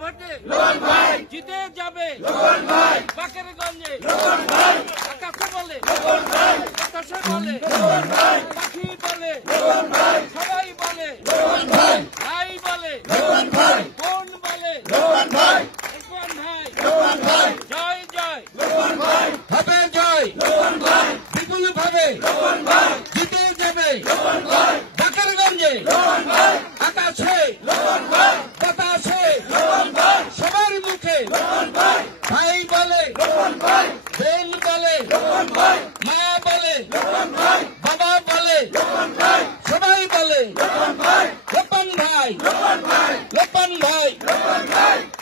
ভোটে জিতে যাবে বাকেরগঞ্জে আকাশে বলে বাতাসে বলে পাখি বলে সবাই বলে ভাই বলে বোন বলে রিপন ভাই জয় জয় হবে জয় বিপুল ভাবে জিতে যাবে বাকেরগঞ্জে আকাশে বাতাসে সবার মুখে ভাই বলে বোন বলে মা বলে বাবা বলে সবাই বলে লোপন ভাই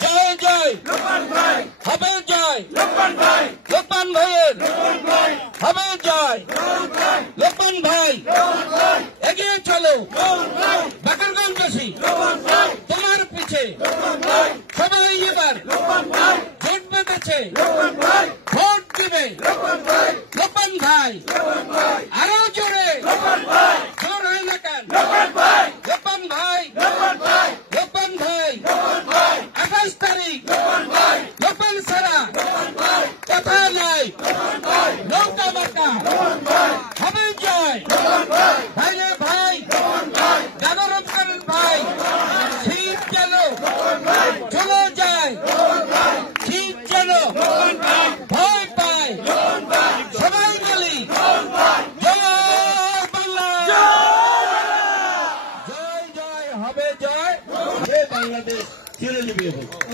জয় জয় হবে জয় লোপন ভাইয়ের হবে জয় লোপন ভাই এগিয়ে চলো বাকেরগঞ্জবাসী তোমার পিছে সবাই এবার জোট বেঁধেছে ভোট দেবে লোপন ভাই আরো জোরে জোর হয় না কেন লোপন ভাই 28 তারিখ লোপন ছাড়া কথা নাই নৌকা মার্কা হবে জয় ভাইরে ভাই জাগরণ করেন ভাই শীত যেন চলে যায় শীত যেন ভয় পায় সবাই বলি জয় বাংলা জয় জয় হবে জয় বাংলাদেশ চিরজীবী হবে।